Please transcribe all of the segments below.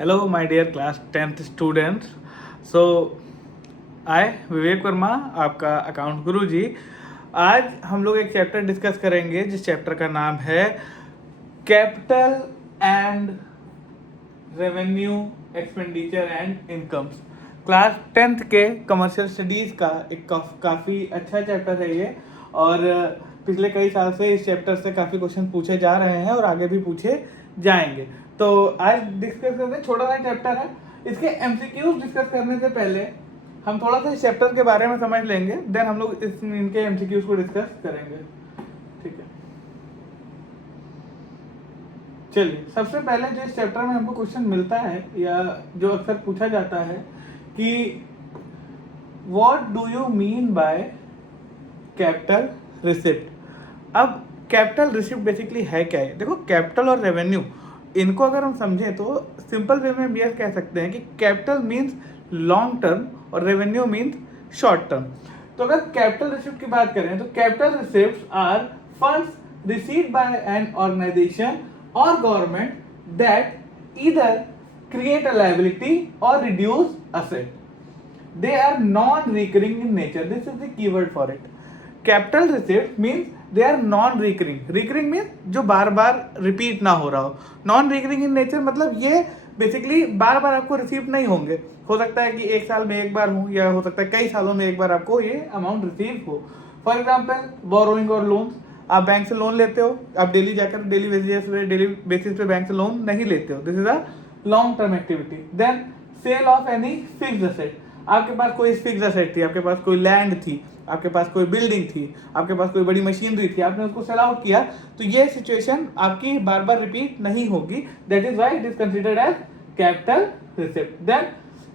Hello, my dear class 10th students. So, I विवेक वर्मा आपका account गुरु जी। आज हम लोग एक चैप्टर डिस्कस करेंगे जिस चैप्टर का नाम है capital and revenue expenditure and incomes. Class 10th के कमर्शियल स्टडीज़ का एक काफ़ी अच्छा चैप्टर है ये, और पिछले कई साल से इस चैप्टर से काफ़ी क्वेश्चन पूछे जा रहे हैं और आगे भी पूछे जाएंगे। तो आज डिस्कस करते हैं, छोटा सा चैप्टर है। इसके एमसीक्यूज डिस्कस करने से पहले हम थोड़ा सा इस चैप्टर के बारे में समझ लेंगे, देन हम लोग इनके एमसीक्यूज को डिस्कस करेंगे। ठीक है, चलिए सबसे पहले जो इस चैप्टर में हमको क्वेश्चन मिलता है या जो अक्सर पूछा जाता है कि what do you mean by capital receipt. अब कैपिटल रिसिप्ट बेसिकली है क्या है? देखो, कैपिटल और रेवेन्यू इनको अगर हम समझें तो सिंपल वे में भी कह सकते हैं कि कैपिटल मीन्स लॉन्ग टर्म और रेवेन्यू मीन्स शॉर्ट टर्म। तो अगर कैपिटल रिसिप्ट की बात करें तो capital receipt are funds received by an organisation or government that either create a liability or reduce asset. They are non-recurring in nature. This is the keyword for it. Capital receipt means they are non-recurring. Recurring means जो बार बार repeat ना हो रहा हो। Non-recurring in nature मतलब ये basically बार बार आपको receive नहीं होंगे। हो सकता है कि एक साल में एक बार हो, या हो सकता है कई सालों में एक बार आपको ये अमाउंट रिसीव हो। फॉर एग्जाम्पल बोरोइंग और लोन्स। आप बैंक से लोन लेते हो, आप डेली जाकर डेली बेसिस पे बैंक से लोन नहीं लेते हो। This is a long term activity. Then sale of any fixed asset. आपके पास कोई फिक्स्ड असेट थी, आपके पास कोई लैंड थी, आपके पास कोई बिल्डिंग थी, आपके पास कोई बड़ी मशीनरी थी, आपने उसको सेल आउट किया, तो ये सिचुएशन आपकी बार बार रिपीट नहीं होगी। That is why it is considered as capital receipt. Then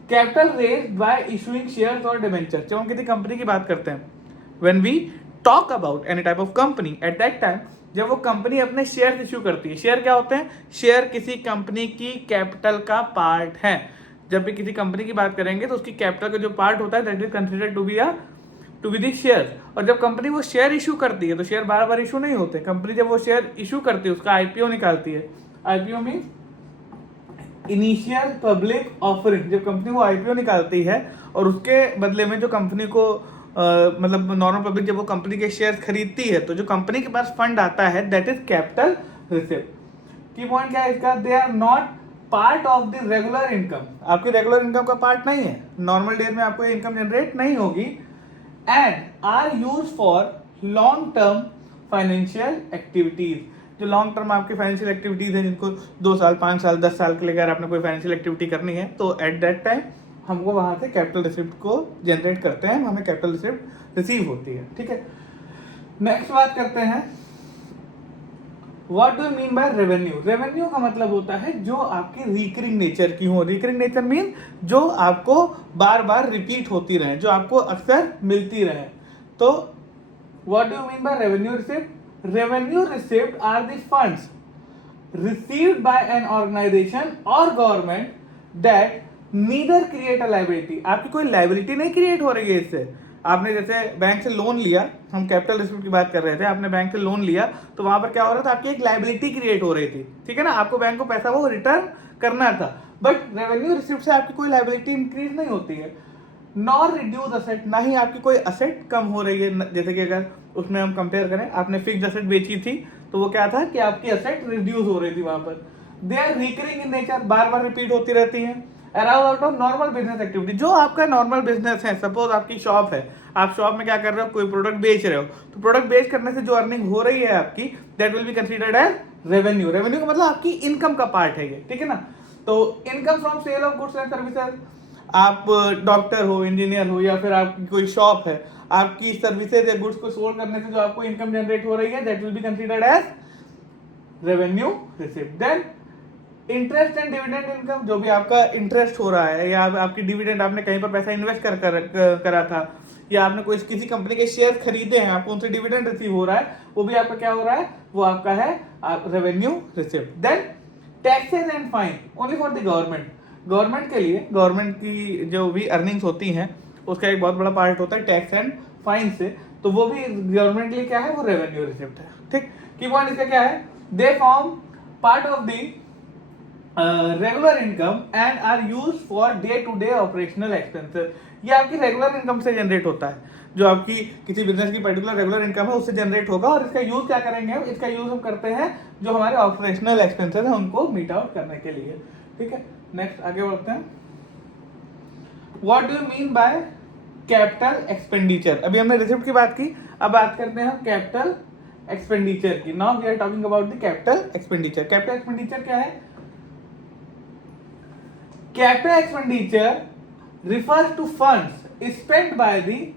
capital raised by issuing shares और डिबेंचर। जब हम किसी कंपनी की बात करते हैं, when we talk about any type of company, at that time जब वो कंपनी अपने शेयर इश्यू करती है। शेयर क्या होते हैं? शेयर किसी कंपनी की कैपिटल का पार्ट है। जब भी किसी कंपनी की बात करेंगे तो उसकी कैपिटल का जो पार्ट होता है that is considered to be the share. और जब कंपनी वो शेयर इशू करती है तो शेयर बार बार इशू नहीं होते। कंपनी जब वो शेयर इशू करती है उसका आईपीओ निकालती है। IPO means initial public offering. जब कंपनी वो आईपीओ निकालती है और उसके बदले में जो कंपनी को मतलब नॉर्मल पब्लिक जब वो कंपनी के शेयर खरीदती है तो जो कंपनी के पास फंड आता है that is capital receipt. Key point क्या है इसका? They are not part of the regular income. आपकी रेगुलर इनकम का पार्ट नहीं है। नॉर्मल डेज में आपको इनकम जनरेट नहीं होगी। And are use for long term financial activities. जो लॉन्ग टर्म आपकी फाइनेंशियल एक्टिविटीज है, जिनको 2 साल 5 साल 10 साल के लिए अगर आपने कोई फाइनेंशियल एक्टिविटी करनी है तो एट दैट टाइम हमको वहां से कैपिटल रिसिप्ट को जनरेट करते हैं, हमें कैपिटल रिसिप्ट रिसीव होती है। ठीक है, नेक्स्ट बात करते हैं what do you mean by revenue. Revenue का मतलब होता है जो आपकी रिकरिंग नेचर की हो। रिकरिंग नेचर मीन जो आपको बार बार रिपीट होती रहे, जो आपको अक्सर मिलती रहे। तो what do you mean by revenue receipt? Revenue receipt are the funds received by an organization और government that neither create a liability. आपकी कोई लाइबिलिटी नहीं क्रिएट हो रही है इससे। आपने जैसे बैंक से लोन लिया, हम कैपिटल रिसिप्ट की बात कर रहे थे, आपने बैंक से लोन लिया तो वहां पर क्या हो रहा था? आपकी एक लाइबिलिटी क्रिएट हो रही थी। ठीक है ना, आपको बैंक को पैसा वो रिटर्न करना था। बट रेवेन्यू रिसिप्ट से आपकी कोई लाइबिलिटी इंक्रीज नहीं होती है। नॉर रिड्यूस असेट, ना ही आपकी कोई असेट कम हो रही है। जैसे कि अगर उसमें हम कंपेयर करें, आपने फिक्स्ड असेट बेची थी तो वो क्या था कि आपकी असेट रिड्यूस हो रही थी वहां पर। They are recurring in nature, बार बार रिपीट होती रहती है। Around out of normal business activity. जो आपका नॉर्मल बिजनेस है, सपोज आपकी शॉप है, आप शॉप में क्या कर रहे हो? कोई प्रोडक्ट बेच रहे हो, तो प्रोडक्ट बेच करने से जो अर्निंग हो रही है आपकी that will be considered as revenue. Revenue का मतलब आपकी इनकम का पार्ट है ये। ठीक है ना, तो income from sale of goods and services. आप डॉक्टर हो, इंजीनियर हो, या फिर आपकी कोई शॉप है, आपकी सर्विसेज या गुड्स को सोल्ड करने से जो आपको इनकम जनरेट हो रही है that will be considered as revenue receipt. Then interest and dividend income. जो भी आपका इंटरेस्ट हो रहा है या आपकी डिविडेंड, आपने कहीं पर पैसा इन्वेस्ट करा था, या आपने कोई किसी कंपनी के शेयर खरीदे हैं, आपको उनसे डिविडेंड रिसीव हो रहा है, वो भी आपका क्या हो रहा है? वो आपका है revenue receipt. Then taxes and fine only for the government. Government के लिए, गवर्नमेंट की जो भी अर्निंग्स होती हैं उसका एक बहुत बड़ा पार्ट होता है टैक्स एंड फाइन से, तो वो भी गवर्नमेंट के लिए क्या है? वो रेवेन्यू रिसिप्ट है। ठीक, की पॉइंट इसका क्या है? They form part of the regular income and are use for day to day operational expenses. ये आपकी रेगुलर इनकम से जनरेट होता है, जो आपकी किसी बिजनेस की पर्टिकुलर रेगुलर इनकम है उससे जनरेट होगा, और इसका यूज क्या करेंगे हम, इसका यूज हम करते हैं जो हमारे ऑपरेशनल एक्सपेंसेस हैं उनको मीट आउट करने के लिए। ठीक है, नेक्स्ट आगे बढ़ते हैं। What do you mean by capital expenditure? अभी हमने रिसिप्ट की बात की, अब बात करते हैं हम कैपिटल एक्सपेंडिचर की। Now we are talking about the capital expenditure. Capital expenditure क्या है? Capital expenditure refers to funds spend by the,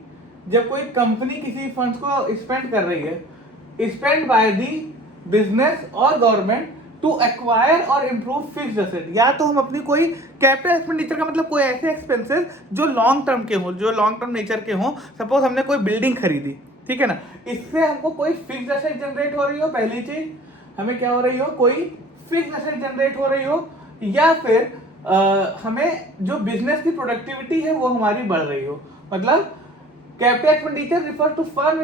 जब कोई कंपनी किसी फंड्स को स्पेंड कर रही है, स्पेंड बाय दी बिजनेस और गवर्नमेंट टू एक्वायर और इम्प्रूव फिक्स्ड एसेट। या तो हम अपनी कोई कैपिटल एक्सपेंडिचर का मतलब कोई ऐसे एक्सपेंसेस जो लॉन्ग टर्म के हों, जो लॉन्ग टर्म नेचर के हों। सपोज हमने कोई बिल्डिंग खरीदी, ठीक है ना, इससे हमको कोई फिक्स्ड एसेट जनरेट हो रही हो, पहली चीज हमें क्या हो रही हो, कोई फिक्स्ड एसेट जनरेट हो रही हो, या फिर हमें जो बिजनेस की प्रोडक्टिविटी है वो हमारी बढ़ रही हो। मतलब capital expenditure refer to fund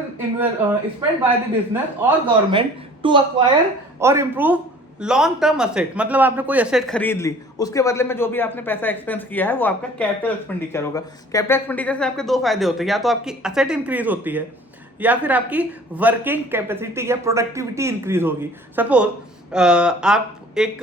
spend by the business और गवर्नमेंट टू एक्वायर और इम्प्रूव लॉन्ग टर्म असेट। मतलब आपने कोई असेट खरीद ली, उसके बदले में जो भी आपने पैसा एक्सपेंस किया है वो आपका कैपिटल एक्सपेंडिचर होगा। कैपिटल एक्सपेंडिचर से आपके दो फायदे होते हैं, या तो आपकी असेट इंक्रीज होती है, या फिर आपकी वर्किंग कैपेसिटी या प्रोडक्टिविटी इंक्रीज होगी। सपोज आप एक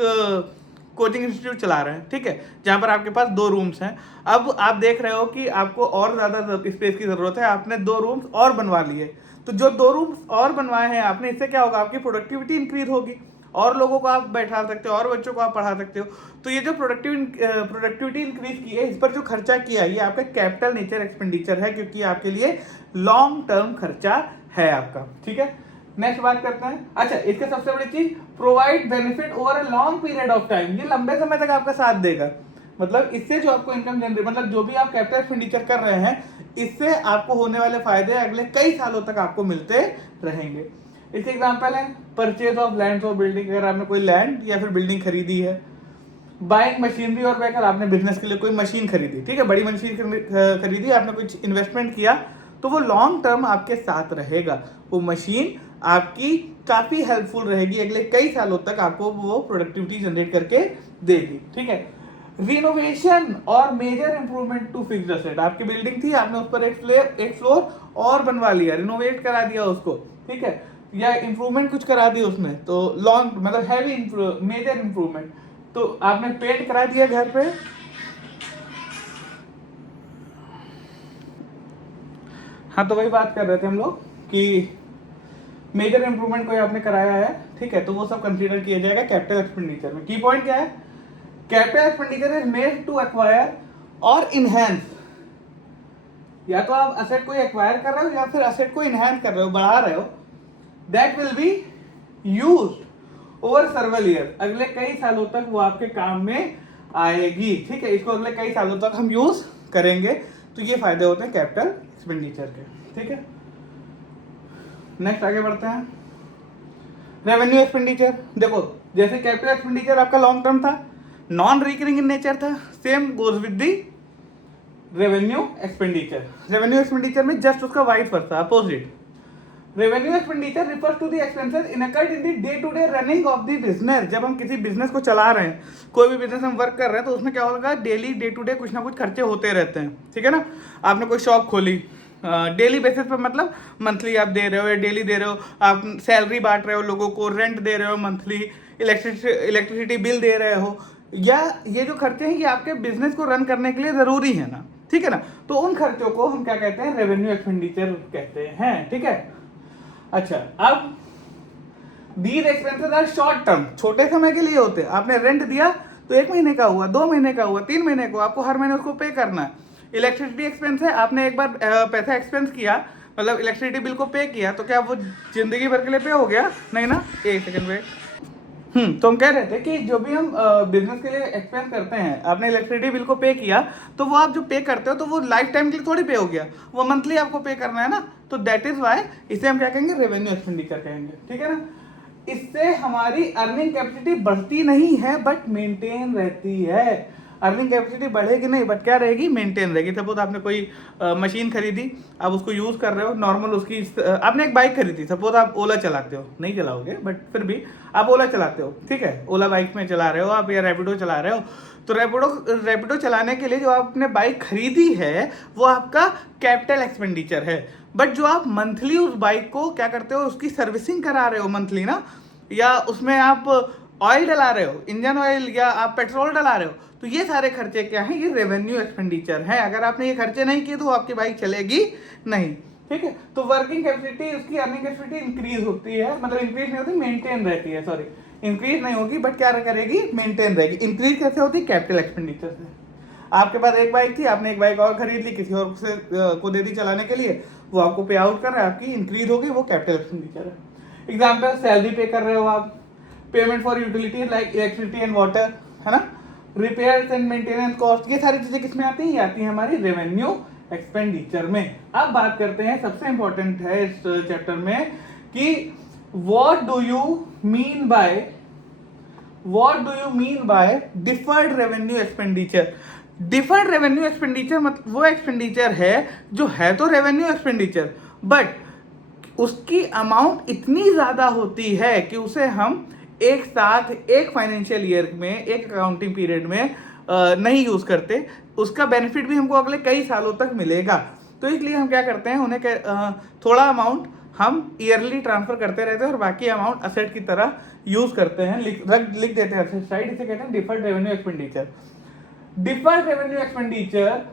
कोचिंग इंस्टीट्यूट चला रहे हैं, ठीक है, जहां पर आपके पास 2 रूम्स हैं। अब आप देख रहे हो कि आपको और ज्यादा स्पेस की जरूरत है, आपने 2 रूम्स और बनवा लिए। तो जो 2 रूम्स और बनवाए हैं आपने, इससे क्या होगा, आपकी प्रोडक्टिविटी इंक्रीज होगी, और लोगों को आप बैठा सकते हो, और बच्चों को आप पढ़ा सकते हो। तो ये जो प्रोडक्टिविटी इंक्रीज की है, इस पर जो खर्चा किया है, ये आपका कैपिटल नेचर एक्सपेंडिचर है, क्योंकि आपके लिए लॉन्ग टर्म खर्चा है आपका। ठीक है, नेक्स्ट बात करते हैं। अच्छा, इसके सबसे बड़ी चीज, provide benefit over a long period of time. ये लंबे समय तक आपका साथ देगा। मतलब इससे जो आपको इनकम जनरेट, मतलब जो भी आप कैपिटल एक्सपेंडिचर कर रहे हैं, इससे आपको होने वाले फायदे अगले कई सालों तक आपको मिलते रहेंगे। इसके एग्जांपल है परचेज ऑफ लैंड और बिल्डिंग। अगर आपने कोई लैंड या फिर बिल्डिंग खरीदी है, बाइंग मशीनरी और व्हीकल, आपने बिजनेस के लिए कोई मशीन खरीदी, ठीक है, बड़ी मशीन खरीदी, आपने कुछ इन्वेस्टमेंट किया, तो वो लॉन्ग टर्म आपके साथ रहेगा। वो मशीन आपकी काफी हेल्पफुल रहेगी, अगले कई सालों तक आपको वो प्रोडक्टिविटी जनरेट करके देगी। ठीक है, रिनोवेशन और major improvement to fixed asset. आपकी बिल्डिंग थी, आपने उस पर एक फ्लोर और बनवा लिया, रिनोवेट करा दिया उसको, ठीक है, या इंप्रूवमेंट कुछ करा दी उसमें, तो लॉन्ग मतलब हैवी मेजर इंप्रूवमेंट, तो आपने पेंट करा दिया घर पे। हाँ, तो वही बात कर रहे थे हम लोग कि मेजर इंप्रूवमेंट कोई आपने कराया है, ठीक है, तो वो सब कंसीडर किया जाएगा कैपिटल एक्सपेंडिचर में। की पॉइंट क्या है, capital expenditure is made to acquire और इनहेंस। या तो आप असेट को एक्वायर कर रहे हो या फिर असेट को इनहेंस कर रहे हो, बढ़ा रहे हो। That will be used over सर्वल year. अगले कई सालों तक वो आपके काम में आएगी। ठीक है, इसको अगले कई सालों तक हम यूज करेंगे। तो ये फायदे होते हैं कैपिटल एक्सपेंडिचर के। ठीक है, नेक्स्ट आगे बढ़ते हैं। Revenue expenditure. देखो, जैसे कैपिटल एक्सपेंडिचर आपका लॉन्ग टर्म था, नॉन रिकरिंग इन नेचर था, same goes with the revenue expenditure. Revenue expenditure में जस्ट उसका vice versa, opposite. Revenue expenditure refers to the expenses incurred in the day to day running of the business. जब हम किसी business को चला रहे हैं, कोई भी बिजनेस हम वर्क कर रहे हैं, तो उसमें क्या होगा, डेली डे टू डे कुछ ना कुछ खर्चे होते रहते हैं। ठीक है ना, आपने कोई शॉप खोली, डेली बेसिस पर, मतलब मंथली आप दे रहे हो या डेली दे रहे हो, आप सैलरी बांट रहे हो लोगों को, रेंट दे रहे हो मंथली, इलेक्ट्रिसिटी बिल दे रहे हो, या ये जो खर्चे हैं ये आपके बिजनेस को रन करने के लिए जरूरी है ना। ठीक है ना, तो उन खर्चों को हम क्या कहते हैं, रेवेन्यू एक्सपेंडिचर कहते हैं। ठीक है, अच्छा, अब these expenses are short term, छोटे समय के लिए होते हैं। आपने रेंट दिया तो 1 महीने का हुआ, 2 महीने का हुआ, 3 महीने को, आपको हर महीने उसको पे करना है। इलेक्ट्रिसिटी एक्सपेंस है, आपने एक बार पैसा एक्सपेंस किया, मतलब इलेक्ट्रिसिटी बिल को पे किया, तो क्या वो जिंदगी भर के लिए पे हो गया? नहीं ना। एक सेकंड वेट। तो हम कह रहे थे कि जो भी हम बिजनेस के लिए एक्सपेंस करते हैं, आपने इलेक्ट्रिसिटी बिल को पे किया, तो वो आप जो पे करते हो तो वो लाइफ टाइम के लिए थोड़ी पे हो गया, वो मंथली आपको पे करना है ना। तो दैट इज वाई इसे हम क्या कहेंगे, रेवेन्यू एक्सपेंडिचर कहेंगे। ठीक है ना, इससे हमारी अर्निंग कैपेसिटी बढ़ती नहीं है बट मेंटेन रहती है। अर्निंग कैपेसिटी बढ़ेगी नहीं, बट क्या रहेगी, मेंटेन रहेगी। सपोज आपने कोई मशीन खरीदी, आप उसको यूज़ कर रहे हो नॉर्मल, उसकी आपने एक बाइक खरीदी, सपोज आप ओला चलाते हो, नहीं चलाओगे बट फिर भी आप ओला चलाते हो, ठीक है, ओला बाइक में चला रहे हो आप, या रैपिडो चला रहे हो, तो रैपिडो चलाने के लिए जो आपने बाइक खरीदी है वो आपका कैपिटल एक्सपेंडिचर है। बट जो आप मंथली उस बाइक को क्या करते हो, उसकी सर्विसिंग करा रहे हो मंथली ना, या उसमें आप ऑयल डला रहे हो, इंजन ऑयल, या आप पेट्रोल डला रहे हो, तो ये सारे खर्चे क्या हैं, ये रेवेन्यू एक्सपेंडिचर हैं। अगर आपने ये खर्चे नहीं किए तो आपकी बाइक चलेगी नहीं, ठीक है। तो वर्किंग कैपेसिटी, उसकी अर्निंग कैपेसिटी इंक्रीज होती है, मतलब इंक्रीज नहीं होती, मेंटेन रहती है, सॉरी इंक्रीज नहीं होगी, बट क्या करेगी, मेंटेन रहेगी। इंक्रीज कैसे होती है, कैपिटल एक्सपेंडिचर से। आपके पास एक बाइक थी, आपने एक बाइक और खरीद ली, किसी और से को दे दी चलाने के लिए, वो आपको पे आउट कर रहा है, आपकी इंक्रीज हो गई, वो कैपिटल एक्सपेंडिचर है। एग्जाम्पल, सैलरी पे कर रहे हो आप, payment for utility like electricity and water, है ना, रिपेयर्स एंड मेंटेनेंस कॉस्ट, ये सारी चीजें किसमें आती हैं, ये आती हैं हमारी रेवेन्यू एक्सपेंडिचर में। अब बात करते हैं, सबसे इंपॉर्टेंट है इस चैप्टर में कि what do you mean bye deferred revenue expenditure. Deferred revenue expenditure मतलब वो एक्सपेंडिचर है जो है तो रेवेन्यू एक्सपेंडिचर, बट उसकी अमाउंट इतनी ज्यादा होती है कि उसे हम एक साथ एक फाइनेंशियल ईयर में, एक अकाउंटिंग पीरियड में नहीं यूज करते, उसका बेनिफिट भी हमको अगले कई सालों तक मिलेगा। तो इसलिए हम क्या करते हैं, उन्हें थोड़ा अमाउंट हम ईयरली ट्रांसफर करते रहते हैं और बाकी अमाउंट असेट की तरह यूज करते हैं, लिख देते हैं असेट साइड, इसे कहते हैं deferred revenue expenditure. Deferred revenue expenditure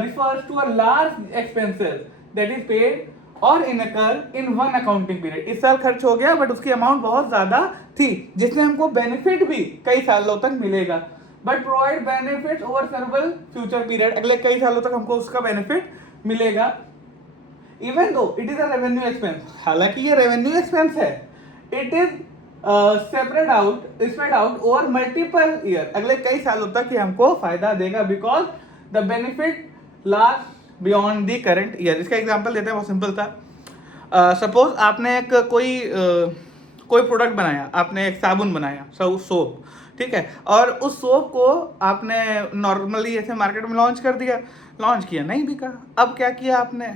refers to a large expenses that is paid or incur in one accounting period। इस साल खर्च हो गया बट उसकी अमाउंट बहुत ज्यादा थी, जिससे हमको बेनिफिट भी कई सालों तक मिलेगा, but provide benefit over several future period, अगले कई सालों तक हमको उसका बेनिफिट मिलेगा। Even though it is a revenue expense, हालांकि ये रेवेन्यू एक्सपेंस है, it is spread out over multiple year, अगले कई सालों तक ये हमको फायदा देगा, because the benefit last beyond the current year. इसका एग्जांपल देते हैं, बहुत सिंपल था। सपोज आपने एक कोई प्रोडक्ट बनाया, आपने एक साबुन बनाया, सोप, ठीक है, और उस सोप को आपने नॉर्मली ऐसे मार्केट में लॉन्च किया, नहीं बिका। अब क्या किया आपने,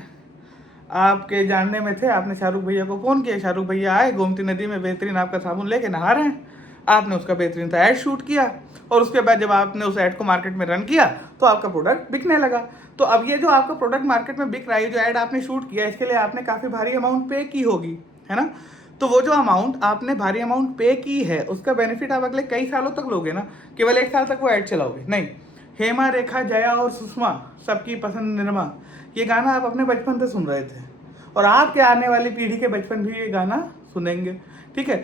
आपके जानने में थे, आपने शाहरुख भैया को फोन किया, शाहरुख भैया आए, गोमती नदी में बेहतरीन आपका साबुन लेके नहा रहे हैं, आपने उसका बेहतरीन सा ऐड शूट किया, और उसके बाद जब आपने उस ऐड को मार्केट में रन किया तो आपका प्रोडक्ट बिकने लगा। तो अब ये जो आपका प्रोडक्ट मार्केट में बिक रहा है, जो ऐड आपने शूट किया, इसके लिए आपने काफ़ी भारी अमाउंट पे की होगी, है ना। तो वो जो अमाउंट आपने भारी अमाउंट पे की है, उसका बेनिफिट आप अगले कई सालों तक लोगे ना, केवल एक साल तक वो ऐड चलाओगे नहीं। हेमा, रेखा, जया और सुषमा, सबकी पसंद निरमा, ये गाना आप अपने बचपन से सुन रहे थे, और आपके आने वाली पीढ़ी के बचपन भी ये गाना सुनेंगे, ठीक है।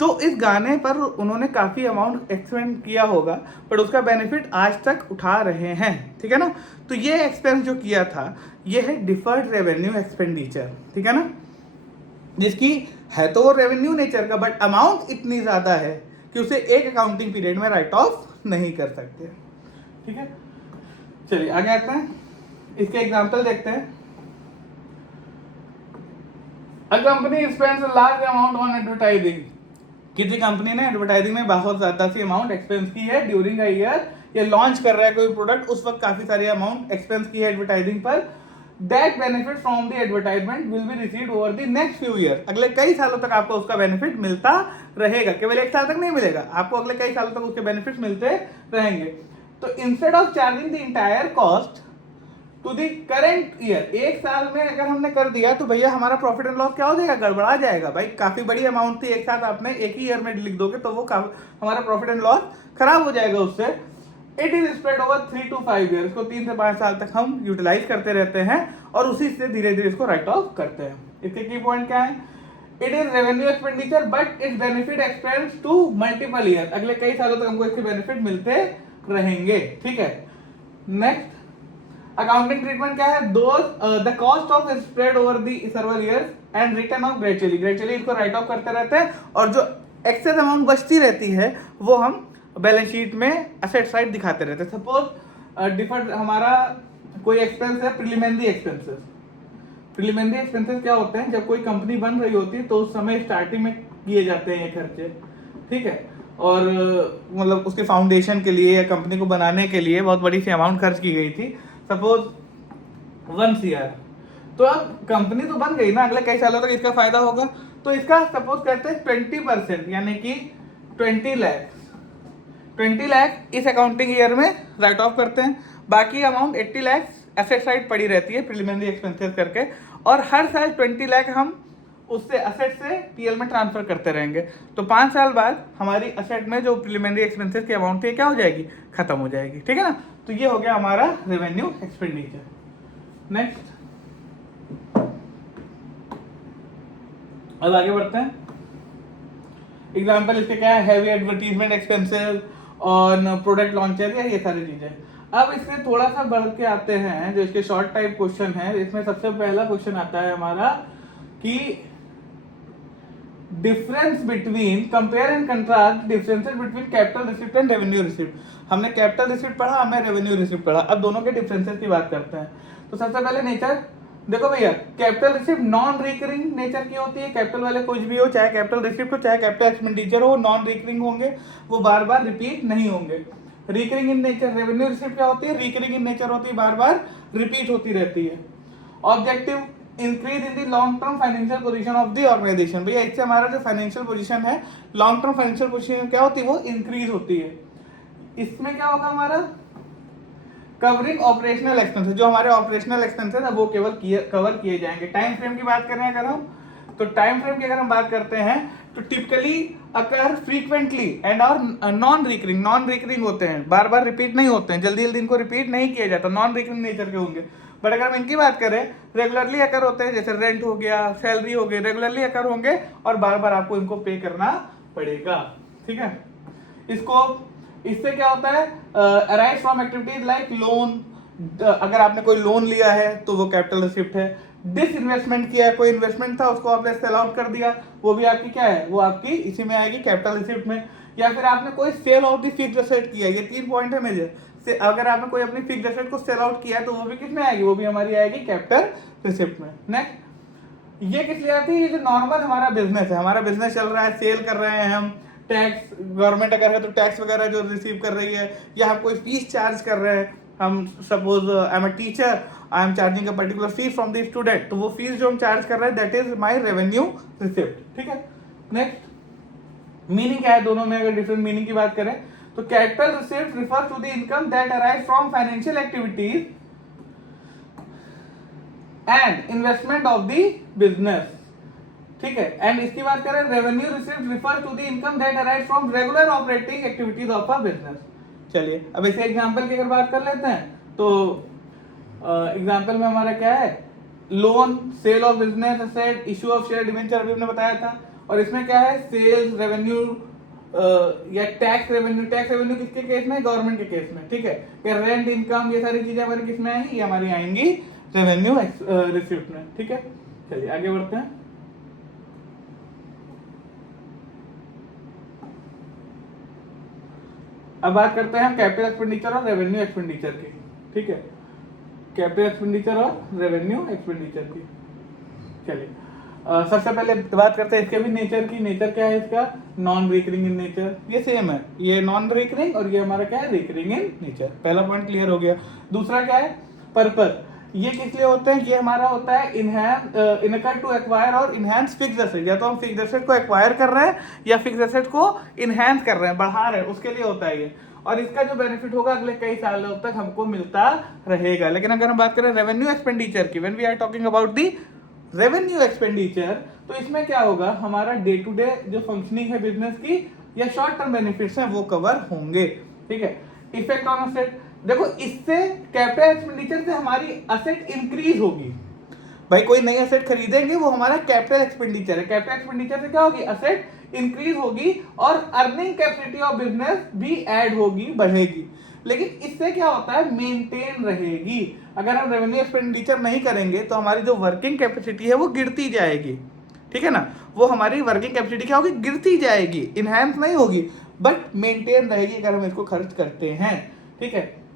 तो इस गाने पर उन्होंने काफ़ी अमाउंट एक्सपेंड किया होगा, बट उसका बेनिफिट आज तक उठा रहे हैं, ठीक है ना। तो ये एक्सपेंस जो किया था, ये है डिफर्ड रेवेन्यू एक्सपेंडिचर, ठीक है ना, जिसकी है तो वो रेवेन्यू नेचर का, बट अमाउंट इतनी ज़्यादा है कि उसे एक अकाउंटिंग पीरियड में राइट ऑफ नहीं कर सकते, ठीक है। चलिए आगे आते हैं, इसके एग्जाम्पल देखते हैं। A company spends a large amount on advertising। किसी कंपनी ने एडवर्टाइजिंग में बहुत ज्यादा सी अमाउंट एक्सपेंस की है ड्यूरिंग अ ईयर, ये लॉन्च कर रहा है कोई प्रोडक्ट, उस वक्त काफी सारी अमाउंट एक्सपेंस की है एडवर्टाइजिंग पर। That benefit from the advertisement will be received over the next few year, अगले कई सालों तक आपको उसका बेनिफिट मिलता रहेगा, केवल एक साल तक नहीं मिलेगा, आपको अगले कई सालों तक उसके बेनिफिट मिलते रहेंगे। तो instead of charging the entire cost to the current year, एक साल में अगर हमने कर दिया तो भैया हमारा प्रॉफिट एंड लॉस क्या हो जाएगा, गड़बड़ा जाएगा भाई। काफी बड़ी अमाउंट थी, एक साथ आपने एक ही ईयर में लिख दोगे तो वो हमारा प्रॉफिट एंड लॉस खराब हो जाएगा उससे। It is spread over 3 to 5 year, इसको 3 से 5 साल तक हम यूटिलाइज करते रहते हैं और उसी से धीरे धीरे इसको राइट ऑफ करते हैं। इसके की पॉइंट क्या है, it is revenue expenditure but its benefit expense to multiple year, अगले कई सालों तक हमको इसके बेनिफिट मिलते रहेंगे, ठीक है। नेक्स्ट अकाउंटिंग ट्रीटमेंट क्या है, the cost of spread over the several years and return of gradually इसको राइट ऑफ करते रहते हैं, और जो एक्सेस अमाउंट बचती रहती है वो हम बैलेंस शीट में असेट साइड दिखाते रहते हैं। सपोज डिफर्ड हमारा कोई एक्सपेंस है, प्रिलिमिनरी एक्सपेंसेस। प्रिलिमिनरी एक्सपेंसेस क्या होते हैं, जब कोई कंपनी बन रही होती है तो उस समय स्टार्टिंग में किए जाते हैं ये खर्चे, ठीक है। और मतलब उसके फाउंडेशन के लिए या कंपनी को बनाने के लिए बहुत बड़ी सी अमाउंट खर्च की गई थी, सपोज 1 CR। तो अब कंपनी तो बन गई ना, अगले कई सालों तक इसका फायदा होगा, तो इसका सपोज करते हैं 20%, यानी कि 20 लाख इस अकाउंटिंग ईयर में राइट ऑफ करते हैं। बाकी अमाउंट 80 लाख एसेट साइड पड़ी रहती है प्रिलिमिनरी एक्सपेंसेस करके, और हर साल 20 लाख हम उससे असेट से पीएल में ट्रांसफर करते रहेंगे। तो 5 साल बाद हमारी असेट में जो प्रिलिमिनरी एक्सपेंसेस की अमाउंट थी क्या हो जाएगी, खत्म हो जाएगी। ठीक है ना, तो ये हो गया हमारा रेवेन्यू एक्सपेंडिचर। नेक्स्ट, अब आगे बढ़ते हैं। एग्जाम्पल इसके क्या है, heavy advertisement expenses on product launcher, या ये सारी चीजें। अब इससे थोड़ा सा बढ़ के आते हैं जो इसके शॉर्ट टाइप क्वेश्चन है। इसमें सबसे पहला क्वेश्चन आता है हमारा कि difference between, compare and contrast differences between capital receipt and revenue receipt. हमने कैपिटल रिसिप्ट पढ़ा, हमने रेवेन्यू रिसिप्ट पढ़ा, अब दोनों के डिफरेंसेस की बात करते हैं। तो सबसे पहले नेचर देखो भैया, capital receipt non recurring nature की होती है। कैपिटल वाले कुछ भी हो, चाहे कैपिटल रिसिप्ट हो चाहे कैपिटल एक्सपेंडिचर हो, नॉन रिकरिंग होंगे, वो बार बार रिपीट नहीं होंगे। Recurring in nature revenue receipt क्या होती है, रिकरिंग इन नेचर होती है, बार बार रिपीट होती रहती है। Objective, increase in the long term financial position of the organisation. भैया इससे हमारा जो फाइनेंशियल पोजीशन है, लॉन्ग टर्म फाइनेंशियल पोजीशन क्या होती है, वो इंक्रीज होती है। इसमें क्या होगा हमारा, कवरिंग ऑपरेशनल एक्सपेंसेस, जो हमारे ऑपरेशनल एक्सपेंसेस है वो केवल कवर किए जाएंगे। टाइम फ्रेम की बात करें अगर हम, तो टाइम फ्रेम की अगर हम बात करते हैं तो टिपिकली अकर फ्रीक्वेंटली एंड और नॉन रिकरिंग होते हैं, बार बार रिपीट नहीं होते हैं, जल्दी जल्दी इनको रिपीट नहीं किया जाता, नॉन रिकरिंग नेचर के होंगे। बट अगर हम इनकी बात करें, रेगुलरली अकर होते हैं, जैसे रेंट हो गया, सैलरी हो गई, रेगुलरली अकर होंगे और बार बार आपको इनको पे करना पड़ेगा। ठीक है, इसको, इससे क्या होता है, arise from activities like loan, अगर आपने कोई लोन लिया है तो वो कैपिटल रिसिप्ट है। डिस इन्वेस्टमेंट किया है, कोई इन्वेस्टमेंट था उसको आपने सेल आउट कर दिया, वो भी आपकी क्या है, वो आपकी इसी में आएगी कैपिटल रिसिप्ट में। या फिर आपने कोई sale of the fixed asset किया, ये 3 पॉइंट है मेजर से, अगर आपने कोई अपनी फिक्स्ड एसेट को सेल आउट किया है तो वो भी किस में आएगी, वो भी हमारी आएगी कैपिटल रिसिप्ट में। नेक्स्ट, ये किस लिए आती है, ये जो नॉर्मल हमारा बिजनेस है, हमारा बिजनेस चल रहा है, सेल कर रहे हैं हम, टैक्स गवर्नमेंट अगर है तो टैक्स वगैरह जो रिसीव कर रही है, या हम कोई फीस चार्ज कर रहे हैं, हम suppose I am a teacher, I am charging a particular fees from the student, तो वो फीस जो हम चार्ज कर रहे हैं that is my revenue receipt. ठीक है, नेक्स्ट, मीनिंग क्या है दोनों में, अगर डिफरेंट मीनिंग की बात करें तो capital receipt refers to the income that arise from financial activities and investment of the business. ठीक है, एंड इसकी बात करें, revenue receipt refer to the income that arise from regular operating activities of a business. चलिए अब इसे example की अगर बात कर लेते हैं तो एग्जांपल में हमारा क्या है, loan, sale of business asset, issue of share debenture अभी हमने बताया था, और इसमें क्या है, सेल्स रेवेन्यू या टैक्स रेवेन्यू। टैक्स रेवेन्यू किसके केस में, गवर्नमेंट के केस में। ठीक है, रेंट इनकम, ये सारी चीजें हमारी किस में आएंगी, ये हमारी आएंगी रेवेन्यू रिसिप्ट में। ठीक है, चलिए आगे बढ़ते हैं। अब बात करते हैं हम कैपिटल एक्सपेंडिचर और रेवेन्यू एक्सपेंडिचर की। ठीक है, कैपिटल एक्सपेंडिचर और रेवेन्यू एक्सपेंडिचर की। चलिए सबसे पहले बात करते हैं इसके भी नेचर की। नेचर क्या है इसका, नॉन रिकरिंग इन नेचर, ये सेम है, ये नॉन रिकरिंग और ये हमारा क्या है, रिकरिंग इन नेचर। पहला पॉइंट क्लियर हो गया। दूसरा क्या है, पर्पस, ये किस लिए होते हैं, ये हमारा होता है इनकम टू एक्वायर और इनहेंस फिक्स्ड एसेट। या तो हम फिक्स्ड एसेट को एक्वायर कर रहे हैं या फिक्स्ड एसेट को इनहेंस कर रहे हैं, बढ़ा रहे हैं, उसके लिए होता है ये। और इसका जो बेनिफिट होगा अगले कई सालों तक हमको मिलता रहेगा। लेकिन अगर हम बात करें रेवेन्यू एक्सपेंडिचर की, when we are talking about the revenue expenditure, तो इसमें क्या होगा, हमारा डे टू डे जो फंक्शनिंग है बिजनेस की या शॉर्ट टर्म बेनिफिट्स हैं वो कवर होंगे। ठीक है, इफेक्ट ऑन असेट, देखो इससे कैपिटल एक्सपेंडिचर से हमारी असेट इंक्रीज होगी। भाई कोई नई असेट खरीदेंगे वो हमारा कैपिटल एक्सपेंडिचर है। कैपिटल एक्सपेंडिचर से क्या होगी, असेट इंक्रीज होगी और अर्निंग कैपेसिटी ऑफ बिजनेस भी ऐड होगी, बढ़ेगी। लेकिन इससे क्या होता है, मेंटेन रहेगी। अगर हम रेवेन्यू एक्सपेंडिचर नहीं करेंगे तो हमारी जो वर्किंग कैपेसिटी है वो गिरती जाएगी। ठीक है ना, वो हमारी वर्किंग कैपेसिटी क्या होगी, गिरती जाएगी, इनहैंस नहीं होगी, बट मेंटेन रहेगी अगर हम इसको खर्च करते हैं। ठीक है,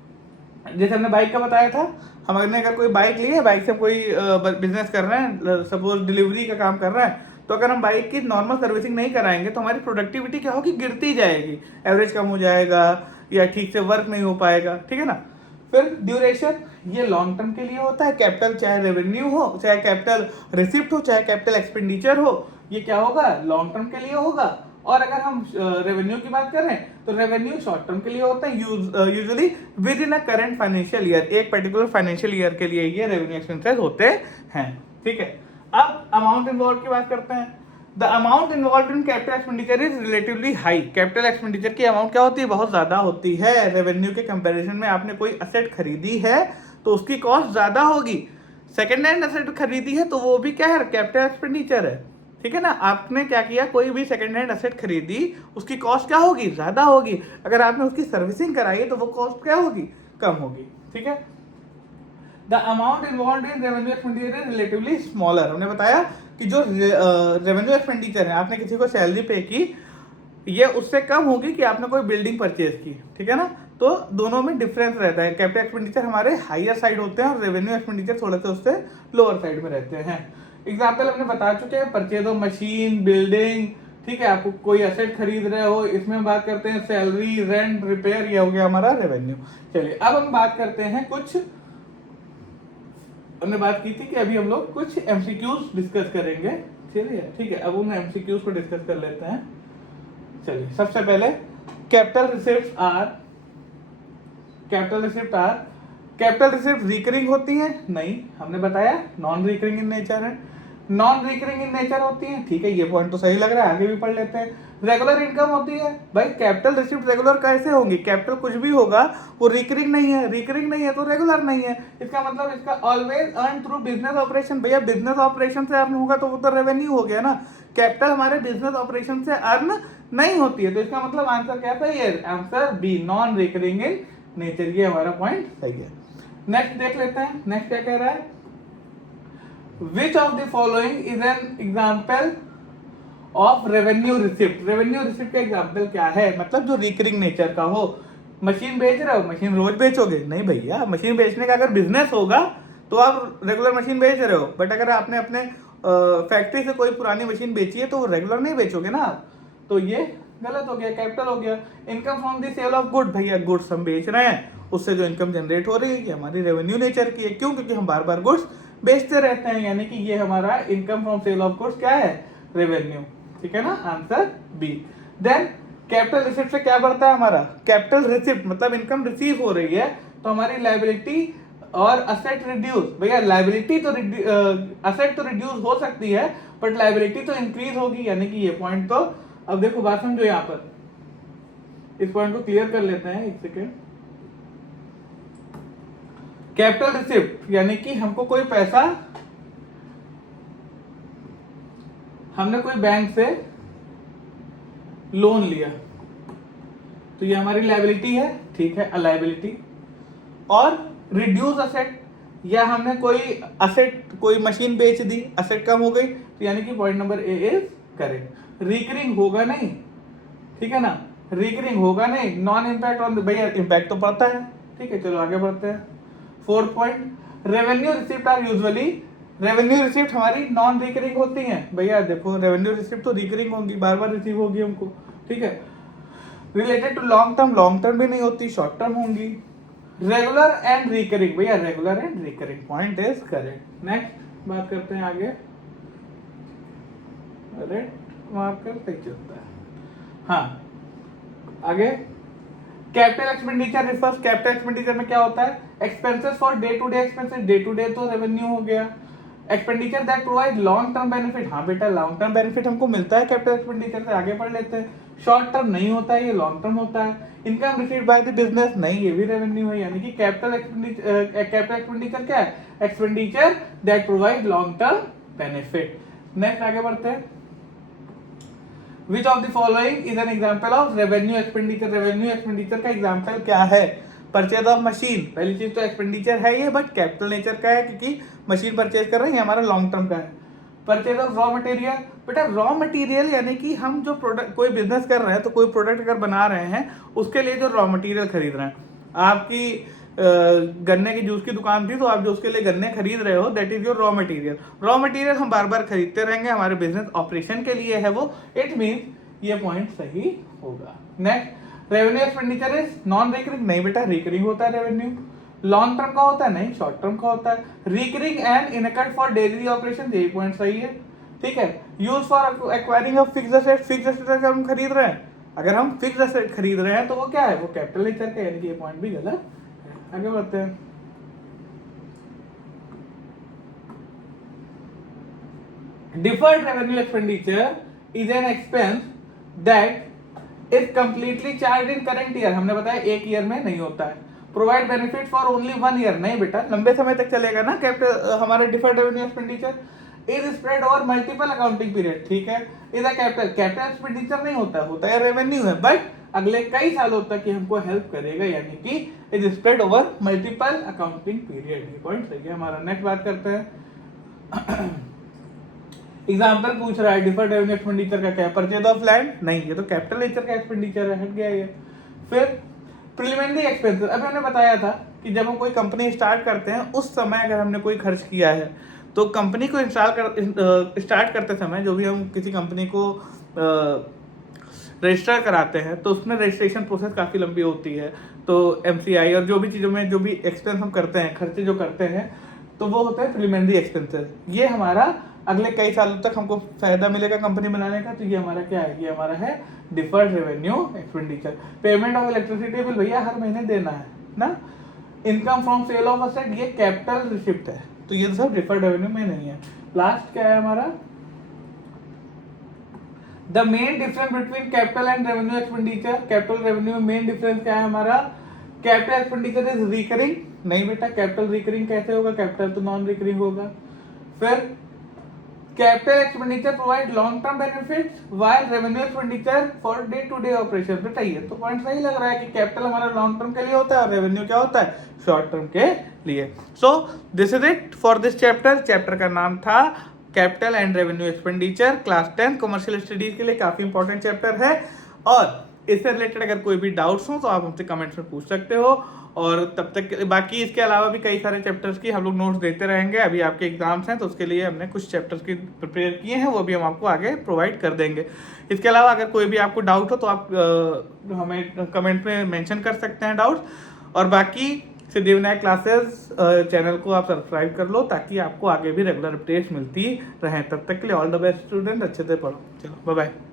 जैसे हमने बाइक का बताया था, हमने अगर कोई बाइक ली है, बाइक से हम कोई बिजनेस कर रहे हैं, सपोज डिलीवरी का काम कर रहे हैं, तो अगर हम बाइक की नॉर्मल सर्विसिंग नहीं कराएंगे तो हमारी प्रोडक्टिविटी क्या होगी, गिरती जाएगी, एवरेज कम हो जाएगा या ठीक से वर्क नहीं हो पाएगा, ठीक है ना। फिर ड्यूरेशन, ये लॉन्ग टर्म के लिए होता है, कैपिटल चाहे रेवेन्यू हो, चाहे कैपिटल रिसिप्ट हो, चाहे कैपिटल एक्सपेंडिचर हो, ये क्या होगा, लॉन्ग टर्म के लिए होगा। और अगर हम रेवेन्यू की बात करें तो रेवेन्यू शॉर्ट टर्म के लिए होता है, usually with in a current financial year, एक पर्टिकुलर फाइनेंशियल ईयर के लिए ये रेवेन्यू एक्सपेंसेस होते हैं, ठीक है। अब अमाउंट इन्वॉल्व की बात करते हैं। The amount involve in capital expenditure is relatively high, capital expenditure की अमाउंट क्या होती है, बहुत ज्यादा होती है रेवेन्यू के कंपैरिजन में। आपने कोई असेट खरीदी है तो उसकी कॉस्ट ज्यादा होगी, सेकेंड हैंड असेट खरीदी है तो वो भी क्या है, कैपिटल एक्सपेंडिचर है, ठीक है ना। आपने क्या किया, कोई भी सेकेंड हैंड असेट खरीदी, उसकी कॉस्ट क्या होगी, ज्यादा होगी। अगर आपने उसकी सर्विसिंग कराई तो वो कॉस्ट क्या होगी, कम होगी, ठीक है। The amount involve in revenue expenditure is relatively smaller, हमने बताया कि जो रेवेन्यू एक्सपेंडिचर है, आपने किसी को सैलरी पे की, ये उससे कम होगी कि आपने कोई बिल्डिंग परचेज की, ठीक है ना। तो दोनों में डिफरेंस रहता है, कैपिटल एक्सपेंडिचर हमारे हायर साइड होते हैं और रेवेन्यू एक्सपेंडिचर थोड़े से उससे लोअर साइड में रहते हैं। एग्जाम्पल हमने बता चुके हैं, परचेज ऑफ मशीन, बिल्डिंग, ठीक है, आपको कोई असेट खरीद रहे हो, इसमें हम बात करते हैं सैलरी, रेंट, रिपेयर, ये हो गया हमारा रेवेन्यू। चलिए अब हम बात करते हैं कुछ, हमने बात की थी कि अभी हम लोग कुछ एमसीक्यूज डिस्कस करेंगे, चलिए ठीक है, अब उन एमसीक्यूज को डिस्कस कर लेते हैं। चलिए सबसे पहले capital receipt are, capital receipt recurring होती है, नहीं, हमने बताया नॉन रिकरिंग इन नेचर है, नॉन रिकरिंग इन नेचर होती है, ठीक है, ये पॉइंट तो सही लग रहा है, आगे भी पढ़ लेते हैं। रेगुलर इनकम होती है, भाई कैपिटल रिसिप्ट रेगुलर कैसे होंगी, कैपिटल कुछ भी होगा वो रिकरिंग नहीं है, रिकरिंग नहीं है तो रेगुलर नहीं है, इसका मतलब इसका always earn through business operation. भैया बिजनेस ऑपरेशन से अर्न होगा तो वो तो रेवेन्यू हो गया ना, कैपिटल हमारे बिजनेस ऑपरेशन से अर्न नहीं होती है, तो इसका मतलब आंसर क्या था, ये answer B, non recurring in nature, ये हमारा पॉइंट सही है। नेक्स्ट देख लेते हैं, नेक्स्ट क्या कह रहा है, which of the following is an example of revenue receipt, revenue receipt का एग्जाम्पल क्या है, मतलब जो रिकरिंग नेचर का हो। मशीन बेच रहे हो, मशीन रोज बेचोगे, नहीं भैया, मशीन बेचने का अगर बिजनेस होगा तो आप रेगुलर मशीन बेच रहे हो, बट अगर आपने अपने फैक्ट्री से कोई पुरानी मशीन बेची है तो वो रेगुलर नहीं बेचोगे ना, तो ये गलत हो गया, कैपिटल हो गया। Income from the sale of good, भैया गुड्स हम बेच रहे हैं, उससे जो इनकम जनरेट हो रही है ये हमारी रेवेन्यू नेचर की है, क्यों, क्योंकि हम बार बार गुड्स बेचते रहते हैं, यानी कि ये हमारा income from sale of goods क्या है, रेवेन्यू, ठीक है ना, answer B. Then capital receipt से क्या बढ़ता है हमारा, कैपिटल रिसिप्ट मतलब इनकम रिसीव हो रही है तो हमारी लायबिलिटी और असेट रिड्यूस, भैया लायबिलिटी तो असेट तो रिड्यूस हो सकती है बट लायबिलिटी तो इंक्रीज होगी, यानी कि ये पॉइंट तो, अब देखो बात समझो, यहाँ पर इस पॉइंट को क्लियर कर लेते हैं, एक सेकेंड। कैपिटल रिसिप्ट यानी कि हमको कोई पैसा, हमने कोई बैंक से लोन लिया तो ये हमारी लायबिलिटी है, ठीक है, अलायबिलिटी। और रिड्यूस असेट, या हमने कोई असेट, कोई मशीन बेच दी, असेट कम हो गई, तो यानी कि point number A is correct. Recurring होगा नहीं, ठीक है ना, रिकरिंग होगा नहीं। नॉन इम्पैक्ट ऑन, भैया इम्पैक्ट तो पड़ता है, ठीक है, चलो आगे बढ़ते हैं। Fourth point, revenue receipt are usually, revenue receipt हमारी नॉन रिकरिंग होती हैं, भैया देखो रेवेन्यू रिसिप्ट तो रिकरिंग होंगी, बार बार रिसीव होगी हमको, ठीक है। रिलेटेड टू लॉन्ग टर्म भी नहीं होती, शॉर्ट टर्म होंगी। रेगुलर एंड रिकरिंग, भैया regular and recurring, point is correct. Next बात करते हैं आगे, रेड मार्कर सही चलता है, हाँ आगे। Capital expenditure refers, capital expenditure में क्या होता है, expenses for day to day expenses, day to day तो रेवेन्यू हो गया। Expenditure that provide long term benefit, हाँ बेटा लॉन्ग टर्म बेनिफिट हमको मिलता है कैपिटल एक्सपेंडिचर से, आगे पढ़ लेते हैं। शॉर्ट टर्म नहीं होता है, ये लॉन्ग टर्म होता है। Income received by the business, नहीं ये भी रेवेन्यू है, यानी कि कैपिटल एक्सपेंडिचर क्या है, expenditure that provide long term benefit. Next आगे बढ़ते हैं। Which of the following is an example of revenue expenditure, revenue expenditure का एग्जाम्पल क्या है, परचेज ऑफ मशीन, पहली चीज तो एक्सपेंडिचर है ये, बट कैपिटल नेचर का है क्योंकि मशीन परचेज कर रहे हैं, ये हमारा लॉन्ग टर्म का है। परचेज ऑफ रॉ मटेरियल, बेटा रॉ मटेरियल यानी कि हम जो प्रोडक्ट, कोई बिजनेस कर रहे हैं तो कोई प्रोडक्ट अगर बना रहे हैं उसके लिए जो रॉ मटेरियल खरीद रहे हैं, आपकी गन्ने की जूस की दुकान थी, तो आप जो उसके लिए गन्ने खरीद रहे हो that is your raw material. Raw material हम बार बार खरीदते रहेंगे, हमारे बिजनेस ऑपरेशन के लिए है वो, इट मीन्स ये पॉइंट सही होगा। Next, revenue expenditure is non recurring, नहीं बेटा रिकरिंग होता है रेवेन्यू। लॉन्ग टर्म का होता है, नहीं शॉर्ट टर्म का होता है। Recurring and incurred for daily operation, यही पॉइंट सही है, ठीक है। Use for acquiring of fixed asset, fixed asset अगर हम खरीद रहे हैं, अगर हम फिक्स्ड एसेट खरीद रहे हैं तो वो क्या है, वो कैपिटल नेचर का, यानी कि ये पॉइंट भी गलत है। आगे बढ़ते हैं। Deferred revenue expenditure is an expense that is completely charge in current year, हमने बताया एक ईयर में नहीं होता है। Provide benefit for only 1 year, नहीं बेटा लंबे समय तक चलेगा ना कैपिटल हमारे deferred revenue expenditure. Is spread over multiple accounting period, ठीक है। इज अ कैपिटल एक्सपेंडिचर नहीं होता, होता है रेवेन्यू है, बट अगले कई सालों तक ये हमको हेल्प करेगा, यानी कि is spread over multiple accounting period, ये पॉइंट सही है हमारा। नेक्स्ट बात करते हैं। एग्जाम्पल पूछ रहा है डिफर्ड रेवेन्यू एक्सपेंडिचर का क्या है, परचेज ऑफ लैंड, नहीं ये तो कैपिटल नेचर का एक्सपेंडिचर है, हट गया ये। फिर प्रिलिमिनरी एक्सपेंसेस, अभी हमने बताया था कि जब हम कोई कंपनी स्टार्ट करते हैं उस समय अगर हमने कोई खर्च किया है तो कंपनी को स्टार्ट करते समय जो भी हम किसी कंपनी को रजिस्टर कराते हैं तो उसमें रजिस्ट्रेशन प्रोसेस काफ़ी लंबी होती है, तो एमसीआई और जो भी चीज़ों में जो भी एक्सपेंस हम करते हैं, खर्चे जो करते हैं, तो वो होता है प्रिलिमिनरी एक्सपेंसेस। ये हमारा अगले कई सालों तक हमको फायदा मिलेगा कंपनी बनाने का, तो ये हमारा क्या है, ये हमारा है deferred revenue expenditure. Payment of electricity bill भैया हर महीने देना है ना। Income from sale of asset, ये कैपिटल रिसिप्ट है, तो ये सब डिफर्ड रेवेन्यू में नहीं है। लास्ट क्या है हमारा, the main difference between capital and revenue expenditure, capital revenue में मेन डिफरेंस क्या है हमारा, कैपिटल एक्सपेंडिचर इज रिकरिंग, नहीं बेटा कैपिटल रिकरिंग कैसे होगा, कैपिटल तो नॉन रिकरिंग होगा। फिर capital expenditure provide long term benefits while revenue expenditure for day to day operation, बेटा ये तो पॉइंट सही लग रहा है कि कैपिटल हमारा लॉन्ग टर्म के लिए होता है और रेवेन्यू क्या होता है, शॉर्ट टर्म के लिए। So this is it for this chapter. Chapter का नाम था capital and revenue expenditure, class 10 commercial studies के लिए काफी इंपॉर्टेंट चैप्टर है, और इससे रिलेटेड अगर कोई भी डाउट्स हो तो आप हमसे कमेंट्स में पूछ सकते हो। और तब तक बाकी इसके अलावा भी कई सारे चैप्टर्स की हम लोग नोट्स देते रहेंगे। अभी आपके एग्जाम्स हैं तो उसके लिए हमने कुछ चैप्टर्स की प्रिपेयर किए हैं, वो भी हम आपको आगे प्रोवाइड कर देंगे। इसके अलावा अगर कोई भी आपको डाउट हो तो आप हमें कमेंट में मेंशन कर सकते हैं डाउट्स, और बाकी सिद्धिविनायक क्लासेस चैनल को आप सब्सक्राइब कर लो ताकि आपको आगे भी रेगुलर अपडेट्स मिलती रहें। तब तक के लिए ऑल द बेस्ट स्टूडेंट, अच्छे से पढ़ो। चलो बाय बाय।